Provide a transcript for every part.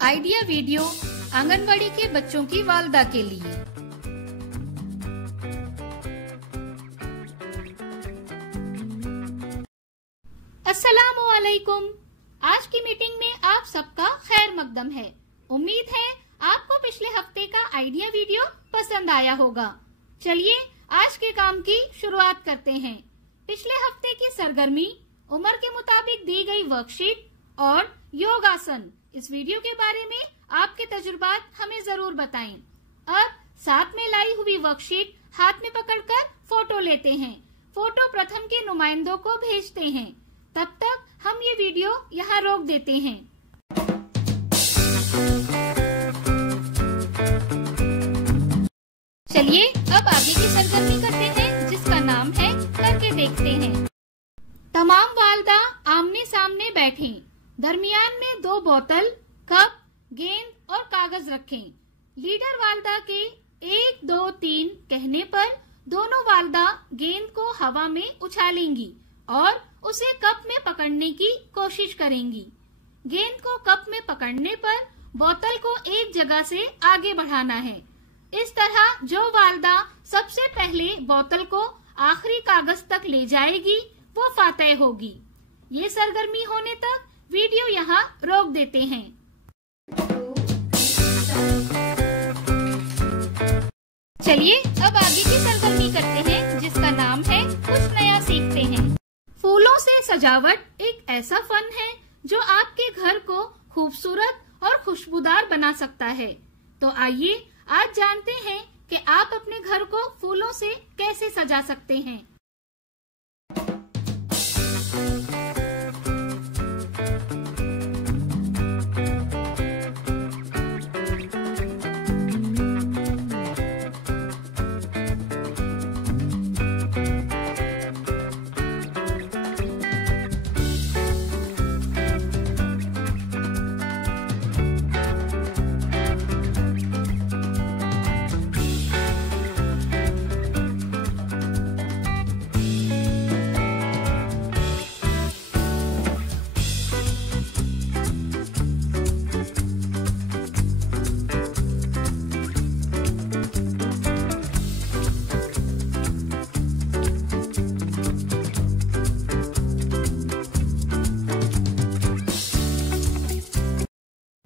Idea video anganwadi के बच्चों की वालदा के लिए। अस्सलामु अलैकुम। आज की मीटिंग में आप सबका खैर मकदम है। उम्मीद है आपको पिछले हफ्ते का आइडिया वीडियो पसंद आया होगा। चलिए आज के काम की शुरुआत करते हैं। पिछले हफ्ते की सरगर्मी, उम्र के मुताबिक दी गई वर्कशीट और योगासन, इस वीडियो के बारे में आपके तजुर्बात हमें जरूर बताएं। अब साथ में लाई हुई वर्कशीट हाथ में पकड़कर फोटो लेते हैं। फोटो प्रथम के नुमाइंदों को भेजते हैं। तब तक हम ये वीडियो यहाँ रोक देते हैं। चलिए अब आगे की सरगर्मी करते हैं, जिसका नाम है करके देखते हैं। तमाम वालदा आमने सामने बैठें। दरमियान में 2 बोतल, कप, गेंद और कागज रखें। लीडर वालदा के 1, 2, 3 कहने पर दोनों वालदा गेंद को हवा में उछालेंगी और उसे कप में पकड़ने की कोशिश करेंगी। गेंद को कप में पकड़ने पर बोतल को एक जगह से आगे बढ़ाना है। इस तरह जो वालदा सबसे पहले बोतल को आखिरी कागज तक ले जाएगी वो फातेह होगी। ये सरगर्मी होने तक वीडियो यहाँ रोक देते हैं। चलिए अब आगे की सरगर्मी करते हैं, जिसका नाम है कुछ नया सीखते हैं। फूलों से सजावट एक ऐसा फन है जो आपके घर को खूबसूरत और खुशबूदार बना सकता है। तो आइए आज जानते हैं कि आप अपने घर को फूलों से कैसे सजा सकते हैं।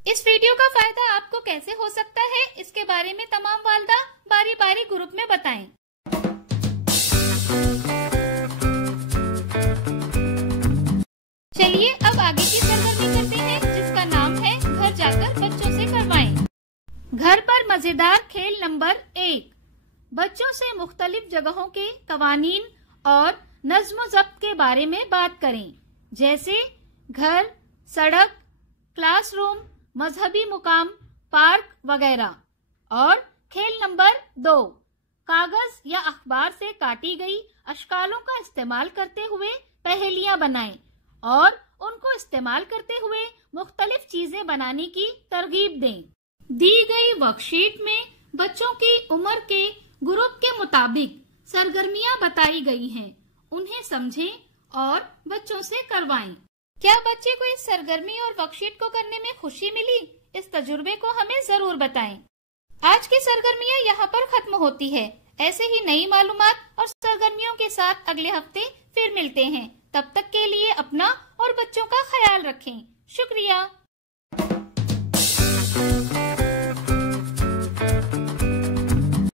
इस वीडियो का फायदा आपको कैसे हो सकता है, इसके बारे में तमाम वालदा बारी बारी ग्रुप में बताएं। चलिए अब आगे की सरगर्मी करते हैं, जिसका नाम है घर जाकर बच्चों से करवाएं। घर पर मजेदार खेल नंबर 1। बच्चों से मुख्तलिफ जगहों के कवानीन और नज्म ज़ब्त के बारे में बात करें, जैसे घर, सड़क, क्लासरूम, मजहबी मुकाम, पार्क वगैरह। और खेल नंबर 2, कागज या अखबार से काटी गई अशकालों का इस्तेमाल करते हुए पहेलियां बनाएं और उनको इस्तेमाल करते हुए मुख्तलिफ चीजें बनाने की तरगीब दें। दी गई वर्कशीट में बच्चों की उम्र के ग्रुप के मुताबिक सरगर्मियां बताई गई हैं। उन्हें समझें और बच्चों से करवाएं। क्या बच्चे को इस सरगर्मी और वर्कशीट को करने में खुशी मिली? इस तजुर्बे को हमें जरूर बताएं। आज की सरगर्मियां यहाँ पर खत्म होती है। ऐसे ही नई मालूमात और सरगर्मियों के साथ अगले हफ्ते फिर मिलते हैं। तब तक के लिए अपना और बच्चों का ख्याल रखें। शुक्रिया।